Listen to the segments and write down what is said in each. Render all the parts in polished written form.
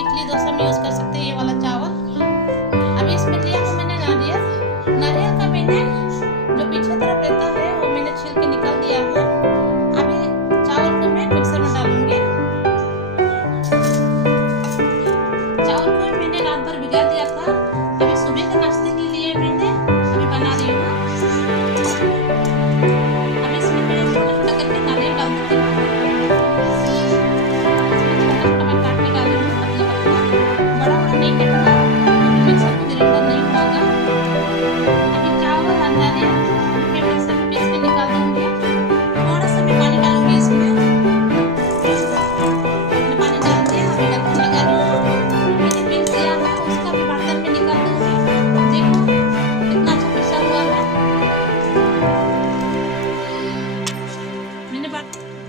इडली डोसा में यूज़ कर सकते हैं ये वाला चावल। अभी इसमें लिया हूँ मैंने नारियल। नारियल का मैंने जो पीछे तरफ रहता है वो मैंने छील के निकाल दिया है। अभी चावल को मैं मिक्सर में डालूंगी। चावल को मैंने रात भर भिगा दिया था। अभी सुबह के नाश्ते के लिए मैंने अभी बना रही हूँ। अभी इसमें मैं छोटा छोटा करके नारियल डाल देती हूँ।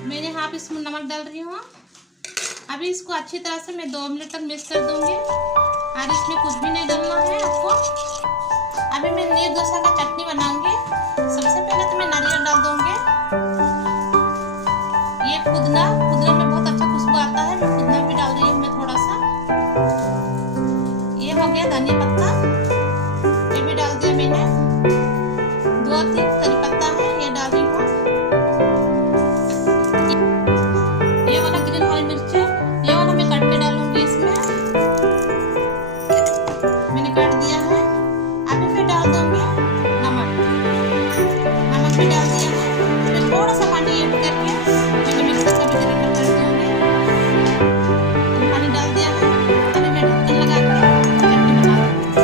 मैंने हाफ स्पून नमक डाल रही हूँ। अभी इसको अच्छी तरह से मैं 2 मिनट तक मिक्स कर दूंगी और इसमें कुछ भी नहीं डालना है आपको। अभी मैं नीर डोसा का चटनी बनाऊंगी। सबसे पहले तो मैं नारियल डाल दूंगी। ये पुदीना में बहुत अच्छा खुशबू आता है। मैं पुदीना भी डाल रही हूँ मैं थोड़ा सा। ये हो गया धनिया पत्ता, ये भी डाल दिया मैंने। 2-3 करी पत्ता है ये डाल रही हूँ। ये वाला ग्रीन हरी मिर्च है, ये वाला मैं काट के डालूंगी इसमें। मैंने काट दिया है। अभी मैं डाल दूंगी नमक भी डाल दिया है। फिर थोड़ा सा पानी ऐड करके मैंने मिक्सर का भी ग्राइंडर कर दूंगी। पानी डाल दिया है। अभी मैं ढक्कन लगा के चटनी बना दूंगी।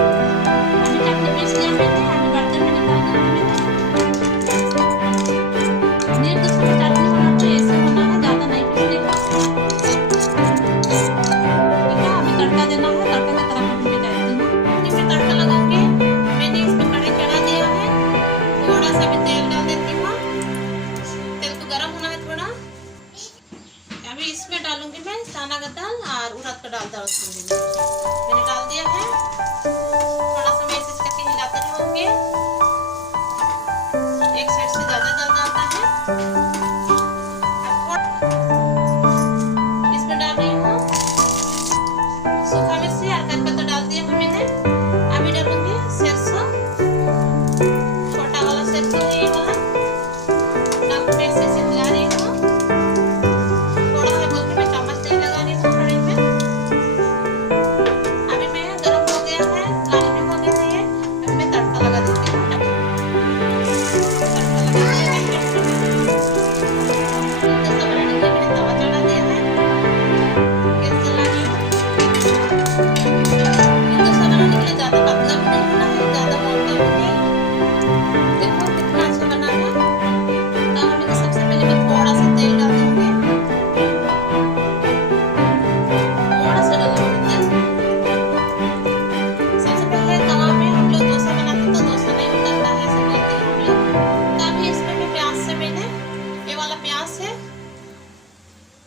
अभी चटनी पीस लिया मैंने। अभी बर्तन में निकाल दूंगी। नीर डोसा में चटनी होना तो ऐसे होना है, ज्यादा नहीं पीसने का। ठीक है, अभी तड़का देना है। तड़का की तरफ मैं जाती हूँ। मैं तड़का लगाऊंगी। मैंने इसमें कढ़ाई चढ़ा दिया है। थोड़ा सा भी तेल डाल देती हूँ। तेल को गर्म होना है थोड़ा। अभी इसमें डालूंगी मैं चना का दाल और उड़द का दाल डालूंगी। मैंने डाल दिया है। थोड़ा सा मैं इसे करके हिलाते रहूंगी। एक साइड से ज्यादा जल जाता है। इसमें डाल रही हूँ सूखा मिर्ची और करी पत्ता डाल दिया है मैंने। अभी डालूंगी सरसों, छोटा वाला सरसों है ये वाला। डाल के मैं इसे हिला रही हूँ। थोड़ा है बोल के मैं चम्मच नहीं लगा रही हूँ कढ़ाई में। अभी मैं गरम हो गया है, लाल भी हो गया है ये। अभी मैं तड़का लगा देती हूँ।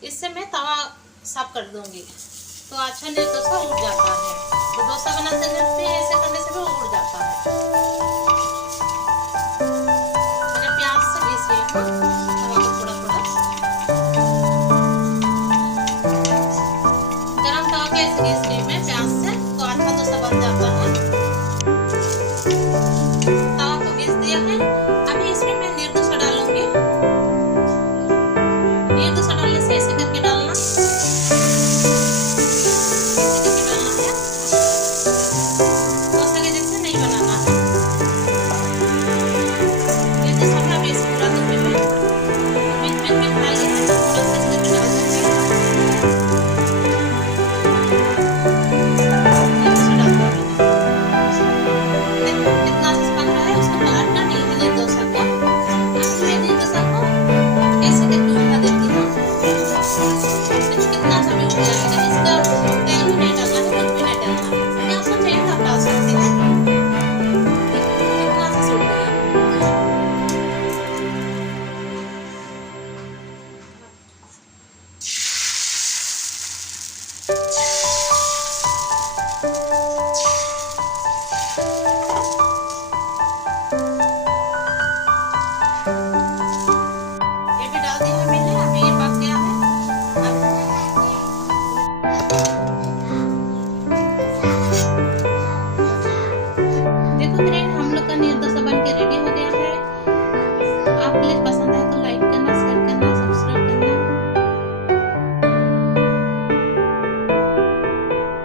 इससे मैं तवा साफ कर दूंगी तो अच्छा नहीं डोसा उड़ जाता है। तो डोसा बनाते समय ऐसे करने से भी उड़ जाता है। मैंने प्याज से घिस लिया तवा को थोड़ा थोड़ा। गरम तवा पे ऐसे घिस लिया मैं प्याज से तो अच्छा डोसा बन जाता है। तवा को घिस दिया है। अभी इसमें मैं नीर डोसा डालूंगी। नीर डोसा डालने से ऐसे करके डालना। प्लीज पसंद है तो लाइक करना, शेयर करना,